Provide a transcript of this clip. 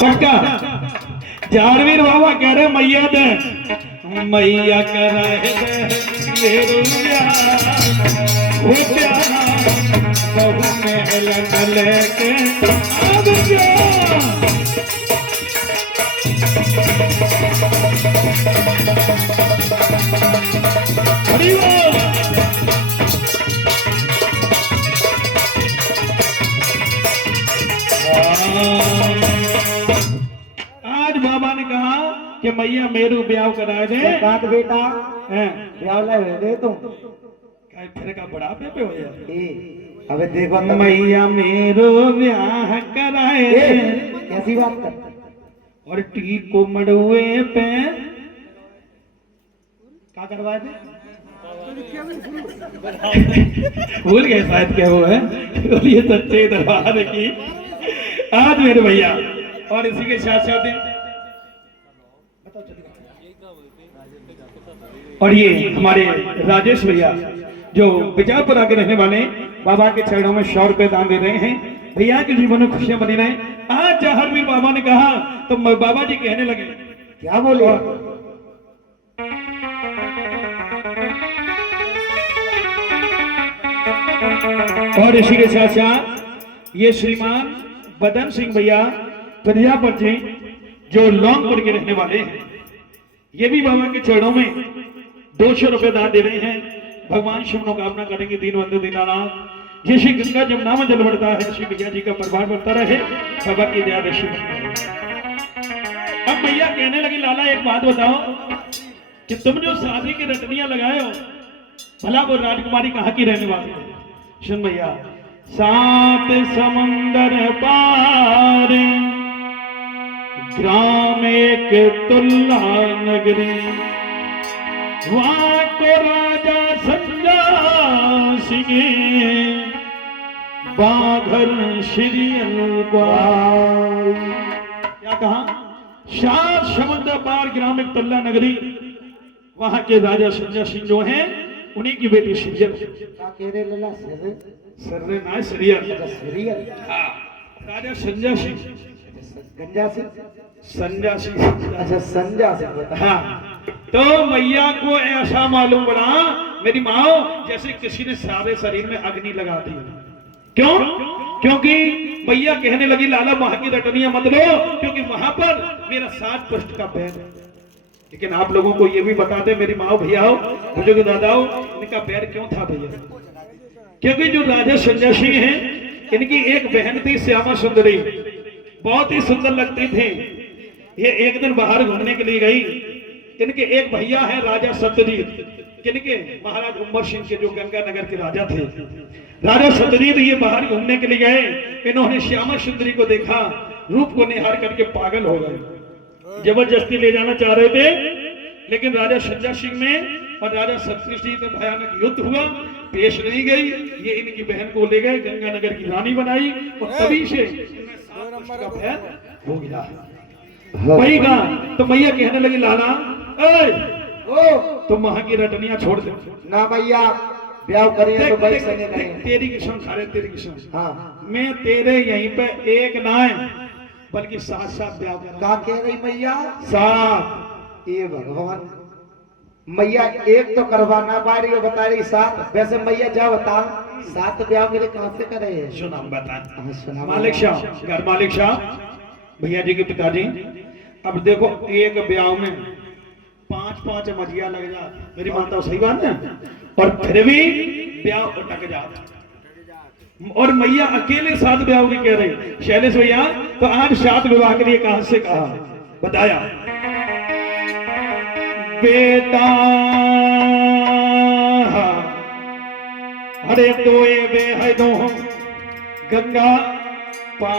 पक्का जारवीर बाबा कह रहे मैया दे मैया कराए दे वो प्यारा बहु महल लेके अब जा हरि बोल। आज बाबा ने कहा कि मैया मेरू ब्याह कराए दे काट बेटा हैं ब्याह ले दे तुम काय फिर का बड़ा पे हो यार ए अबे देखो तो मैया मेरो ब्याह कराए ए, दे कैसी बात कर और टी को मड़ुए पे क्या करवाए थे भूल गए शायद क्या वो है बोलिए सच्चे दरबार की आज मेरे भैया और इसी के साथ साथ और ये हमारे राजेश भैया जो बिजापुर के रहने वाले बाबा के चरणों में 100 रुपए दान दे रहे हैं। भैया के जीवन में खुशियां बनी रहे। आज जहरवीर बाबा ने कहा तो बाबा जी कहने लगे क्या बोले और इसी के साथ साथ ये श्रीमान बदन सिंह भैया प्रजापत जी जो लौंगपुर के रहने वाले हैं ये भी बाबा के चरणों में 200 रुपए दान दे रहे हैं। भगवान शिव मनोकामना करेंगे दीनबंधु दीनानाथ। जैसे गंगा जमुना में जल बढ़ता है श्री भैया जी का परिवार बढ़ता रहे बाबा की दया दृष्टि। अब भैया कहने लगे लाला एक बात बताओ कि तुम जो शादी की रटनियां लगाए हो भला वो राजकुमारी कहाँ की रहने वाली है। सुन भैया 7 समंदर पार ग्राम एक तुल्ला नगरी वहां को राजा संजा सिंह बाघर श्री क्या कहा 7 समुद्र पार ग्राम एक तुल्ला नगरी वहां के राजा संजय सिंह जो हैं उन्हीं की बेटी सीरियल क्या कह रहे लला सर्रे ना सीरियल सीरियल हाँ राजा संजय सिंह गंजा से संजय सिंह अच्छा संजा से बता हाँ तो मैया को ऐसा मालूम पड़ा मेरी माँ जैसे किसी ने सारे शरीर में अग्नि लगा दी। क्यों? क्योंकि मैया कहने लगी लाला वहां की रटनियां मत लो क्योंकि वहां पर मेरा 7 पुष्ट का पैर है। लेकिन आप लोगों को ये भी बता दे मेरी माँ भैया हो बुजुर्ग दादाओ इनका पैर क्यों था भैया? क्योंकि जो राजा संजय सिंह हैं इनकी एक बहन थी श्यामा सुंदरी बहुत ही सुंदर लगती थी। ये एक दिन बाहर घूमने के लिए गई। इनके एक भैया है राजा सत्यजीत किनके महाराज उमर सिंह के जो गंगानगर के राजा थे। राजा सत्यजीत ये बाहर घूमने के लिए गए। इन्होंने श्यामा सुंदरी को देखा रूप को निहार करके पागल हो गए। जबरदस्ती ले जाना चाह रहे थे लेकिन राजा संजय सिंह में और राजा सत्यजीत में भयानक युद्ध हुआ पेश नहीं गई। ये इनकी बहन को ले गए गंगानगर की रानी बनाई और तभी से का पैर हो गया। वही कहा तो मैया कहने लगी लाला ओ तुम वहां की रटनियां छोड़ दो ना भैया ब्याह करिए तो भाई संगे नहीं तेरी किस्म खा रहे तेरी किस्म हाँ मैं तेरे यहीं पे एक ना है बल्कि 7 ब्याह कर क्या कह रही मैया 7 ये भगवान मैया एक तो करवा ना पा रही हो बता रही 7 वैसे मैया जा बता 7 ब्याह मेरे कहां से करे सुना बता हाँ, सुना मालिक साहब घर मालिक साहब भैया जी के पिताजी अब देखो एक ब्याह में 5 मजिया लग जा मेरी माता सही बात है और फिर भी ब्याह अटक जाता और मैया अकेले 7 ब्याह की कह रही। शैलेश भैया तो आज 7 विवाह के लिए कहां से कहा बताया बेटा अरे तो ये बेहदों गंगा पा